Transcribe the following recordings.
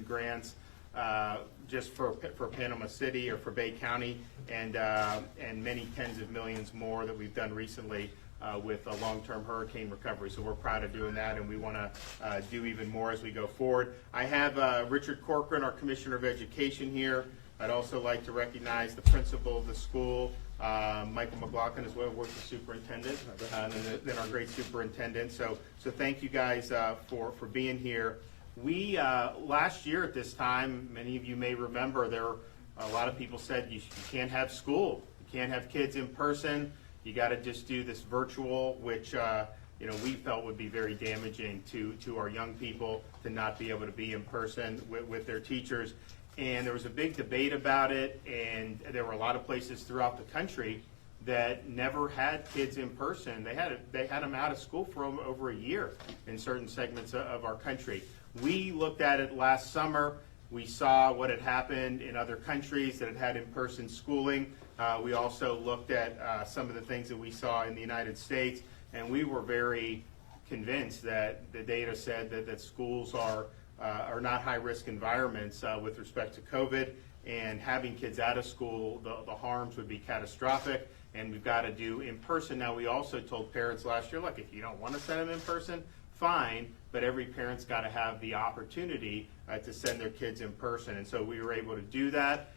government grants just for Panama City or for Bay County, and many tens of millions more that we've done recently with a long-term hurricane recovery. So we're proud of doing that, and we want to do even more as we go forward. I have Richard Corcoran, our Commissioner of Education, here. I'd also like to recognize the principal of the school, Michael McLaughlin, as well, works as superintendent, and then our great superintendent. So thank you guys for being here. We, last year at this time, many of you may remember, there were a lot of people said you can't have school, you can't have kids in person, you got to just do this virtual, which we felt would be very damaging to our young people to not be able to be in person with their teachers. And there was a big debate about it, and there were a lot of places throughout the country that never had kids in person. They had them out of school for over a year in certain segments of our country. We looked at it last summer. We saw what had happened in other countries that had in-person schooling. We also looked at some of the things that we saw in the United States, and we were very convinced that the data said that schools are not high-risk environments with respect to COVID, and having kids out of school, the harms would be catastrophic, and we've got to do in person. Now, we also told parents last year, look, if you don't want to send them in person, fine, but every parent's got to have the opportunity to send their kids in person, and so we were able to do that,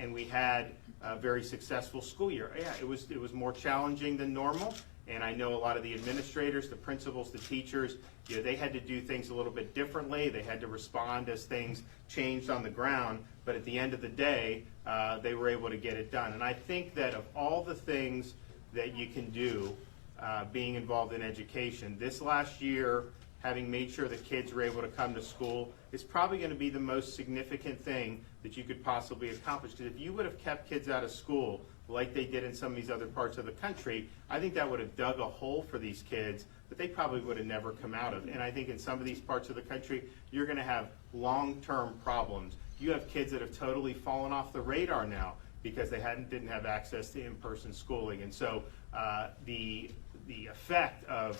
and we had a very successful school year. Yeah, it was more challenging than normal, and I know a lot of the administrators, the principals, the teachers, they had to do things a little bit differently. They had to respond as things changed on the ground, but at the end of the day, they were able to get it done. And I think that of all the things that you can do being involved in education, this last year, having made sure that kids were able to come to school is probably going to be the most significant thing that you could possibly accomplish. Because if you would have kept kids out of school like they did in some of these other parts of the country, I think that would have dug a hole for these kids that they probably would have never come out of. And I think in some of these parts of the country, you're going to have long-term problems. You have kids that have totally fallen off the radar now because they didn't have access to in-person schooling. And so the effect of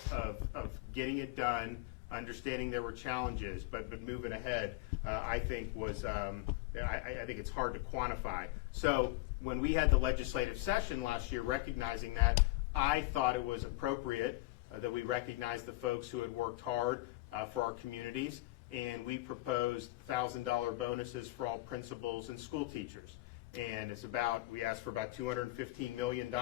getting it done, understanding there were challenges, but moving ahead, I think was I think it's hard to quantify. So when we had the legislative session last year, recognizing that, I thought it was appropriate that we recognize the folks who had worked hard for our communities, and we proposed $1,000 bonuses for all principals and school teachers. And we asked for about $215 million.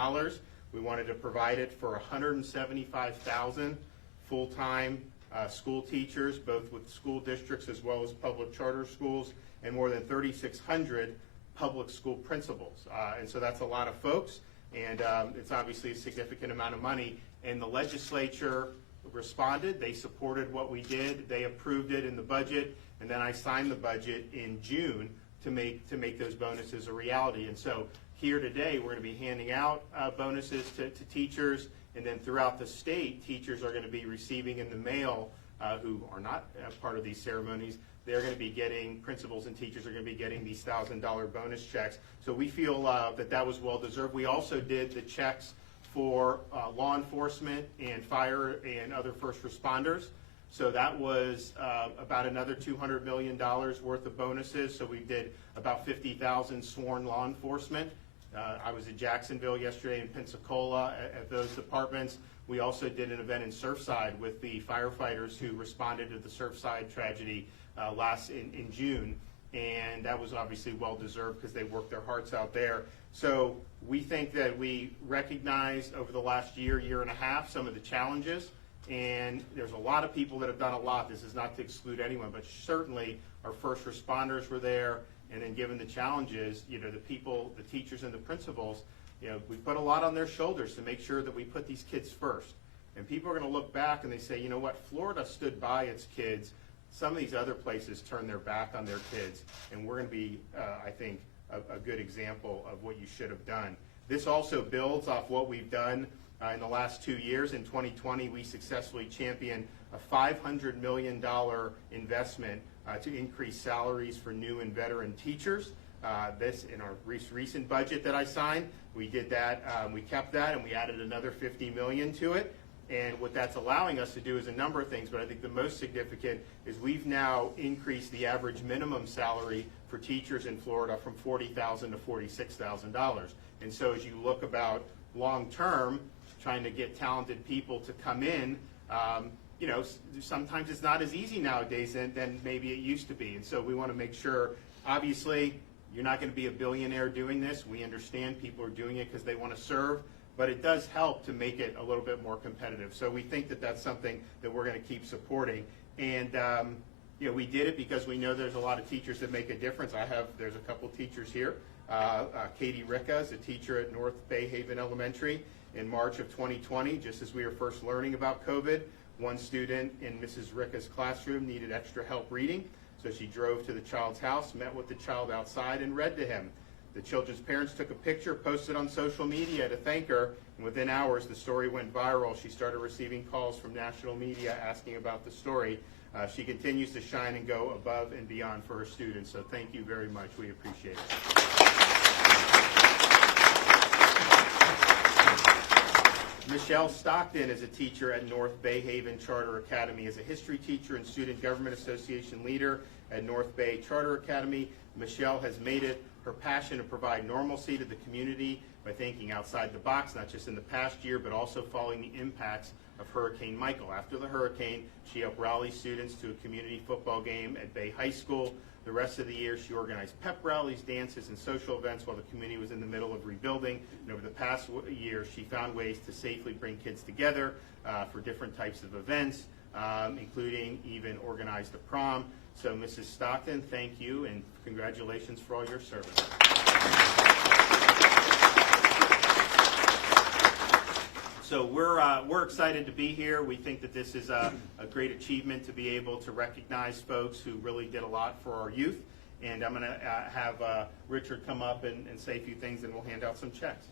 We wanted to provide it for 175,000 full-time school teachers, both with school districts as well as public charter schools, and more than 3,600 public school principals. And so that's a lot of folks, and it's obviously a significant amount of money. And the legislature responded. They supported what we did. They approved it in the budget, and then I signed the budget in June to make those bonuses a reality. And so here today, we're going to be handing out bonuses to teachers, and then throughout the state, teachers are going to be receiving in the mail, who are not part of these ceremonies, they're going to be getting, principals and teachers are going to be getting these $1,000 bonus checks. So we feel that was well deserved. We also did the checks for law enforcement and fire and other first responders. So that was about another $200 million worth of bonuses. So we did about 50,000 sworn law enforcement. I was in Jacksonville yesterday in Pensacola at those departments. We also did an event in Surfside with the firefighters who responded to the Surfside tragedy in June, and that was obviously well deserved because they worked their hearts out there. So we think that we recognized over the last year and a half some of the challenges, and there's a lot of people that have done a lot. This is not to exclude anyone, but certainly our first responders were there, and then given the challenges, the people, the teachers and the principals, we put a lot on their shoulders to make sure that we put these kids first. And people are going to look back and they say, you know what, Florida stood by its kids. Some of these other places turned their back on their kids, and we're going to be, I think, a good example of what you should have done. This also builds off what we've done in the last 2 years. In 2020, we successfully championed a $500 million investment to increase salaries for new and veteran teachers. This, in our recent budget that I signed, we did that. We kept that, and we added another $50 million to it. And what that's allowing us to do is a number of things, but I think the most significant is we've now increased the average minimum salary for teachers in Florida from $40,000 to $46,000. And so as you look about long term, trying to get talented people to come in, you know, sometimes it's not as easy nowadays than maybe it used to be. And so we want to make sure, obviously, you're not going to be a billionaire doing this. We understand people are doing it because they want to serve, but it does help to make it a little bit more competitive. So we think that that's something that we're going to keep supporting. And you know, we did it because we know there's a lot of teachers that make a difference. There's a couple teachers here. Katie Ricca is a teacher at North Bay Haven Elementary. In March of 2020, just as we were first learning about COVID, one student in Mrs. Ricca's classroom needed extra help reading. So she drove to the child's house, met with the child outside, and read to him. The children's parents took a picture, posted on social media to thank her, and within hours the story went viral. She started receiving calls from national media asking about the story. She continues to shine and go above and beyond for her students, so thank you very much. We appreciate it. Michelle Stockton is a teacher at North Bay Haven Charter Academy. As a history teacher and Student Government Association leader at North Bay Charter Academy, Michelle has made it her passion to provide normalcy to the community by thinking outside the box, not just in the past year, but also following the impacts of Hurricane Michael. After the hurricane, she helped rally students to a community football game at Bay High School. The rest of the year, she organized pep rallies, dances, and social events while the community was in the middle of rebuilding. And over the past year, she found ways to safely bring kids together for different types of events, including even organized a prom. So, Mrs. Stockton, thank you, and congratulations for all your service. So we're excited to be here. We think that this is a great achievement to be able to recognize folks who really did a lot for our youth. And I'm going to have Richard come up and say a few things, and we'll hand out some checks.